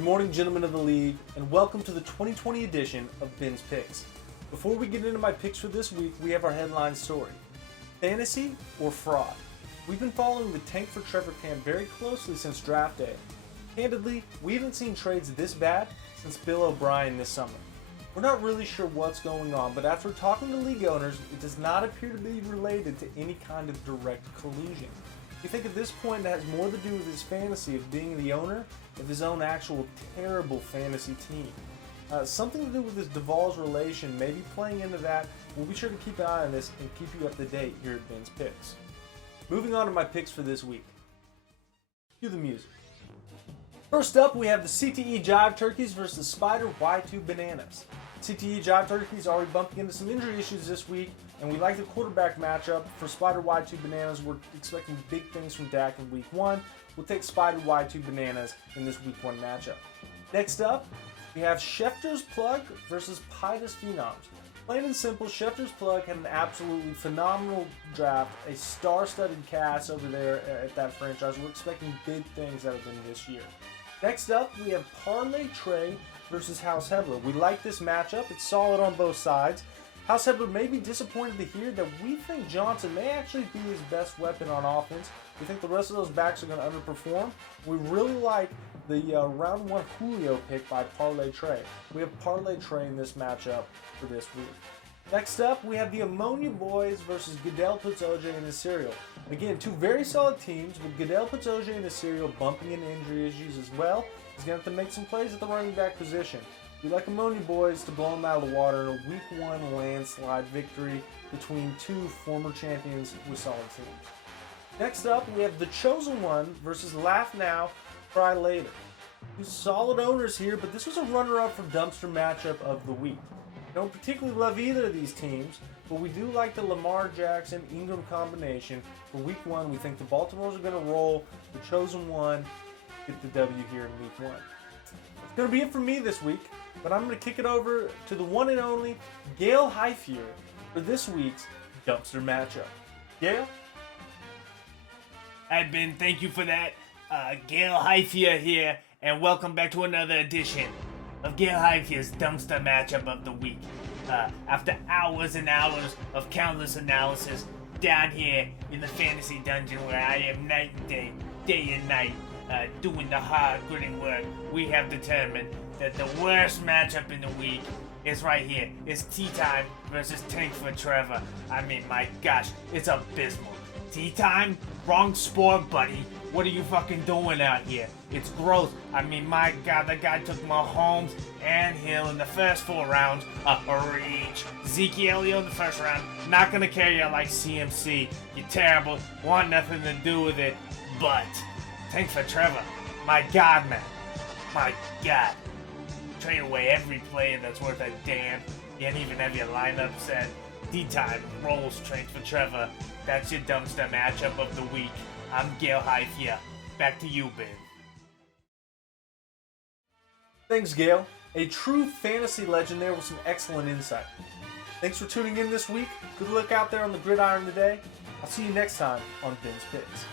Good morning, gentlemen of the league, and welcome to the 2020 edition of Ben's Picks. Before we get into my picks for this week, we have our headline story. Fantasy or fraud? We've been following the Tank for Trevor camp very closely since draft day. Candidly, we haven't seen trades this bad since Bill O'Brien this summer. We're not really sure what's going on, but after talking to league owners, it does not appear to be related to any kind of direct collusion. We think at this point it has more to do with his fantasy of being the owner of his own actual terrible fantasy team. Something to do with his Duvall's relation may be playing into that. We'll be sure to keep an eye on this and keep you up to date here at Ben's Picks. Moving on to my picks for this week. Cue the music. First up, we have the CTE Jive Turkeys versus Spider Y2 Bananas. CTE Jive Turkeys are already bumping into some injury issues this week, and we like the quarterback matchup. For Spider Y2 Bananas, we're expecting big things from Dak in week 1. We'll take Spider Y2 Bananas in this week 1 matchup. Next up, we have Schefter's Plug versus Pitus Phenoms. Plain and simple, Schefter's Plug had an absolutely phenomenal draft, a star-studded cast over there at that franchise. We're expecting big things out of them this year. Next up, we have Parlay Trey versus House Hebler. We like this matchup. It's solid on both sides. House Hebler may be disappointed to hear that we think Johnson may actually be his best weapon on offense. We think the rest of those backs are going to underperform. We really like the round 1 Julio pick by Parlay Trey. We have Parlay Trey in this matchup for this week. Next up, we have the Ammonia Boys versus Goodell Puts OJ in his cereal. Again, two very solid teams, with Goodell Puts OJ in his cereal bumping into injury issues as well. He's going to have to make some plays at the running back position. We like Ammonia Boys to blow him out of the water in a week 1 landslide victory between two former champions with solid teams. Next up, we have the Chosen One versus Laugh Now, Cry Later. Two solid owners here, but this was a runner-up for Dumpster Matchup of the week. Don't particularly love either of these teams, but we do like the Lamar Jackson-Ingram combination. For week 1, we think the Baltimores are going to roll. The Chosen One get the W here in week 1. That's going to be it for me this week, but I'm going to kick it over to the one and only Gail Heifier for this week's Dumpster Matchup. Gail? Hi, Ben. Thank you for that. Gail Heifier here, and welcome back to another edition of Gail Heifier's Dumpster Matchup of the Week. After hours and hours of countless analysis down here in the fantasy dungeon where I am night and day and night, doing the hard gritting work, we have determined that the worst matchup in the week is right here. It's Tea Time versus Tank for Trevor. I mean, my gosh, it's abysmal. Tea Time? Wrong sport, buddy. What are you fucking doing out here? It's gross. I mean, my God, the guy took Mahomes and Hill in the first 4 rounds. A reach. Zeke Elliott in the first round. Not gonna carry you like CMC. You're terrible. Want nothing to do with it. But Tank for Trevor. My God, man. My God. Trade away every player that's worth a damn. You didn't even have your lineup set. D-time rolls Tank for Trevor. That's your dumpster matchup of the week. I'm Gail Heifier. Back to you, Ben. Thanks, Gail. A true fantasy legend there with some excellent insight. Thanks for tuning in this week. Good luck out there on the gridiron today. I'll see you next time on Ben's Picks.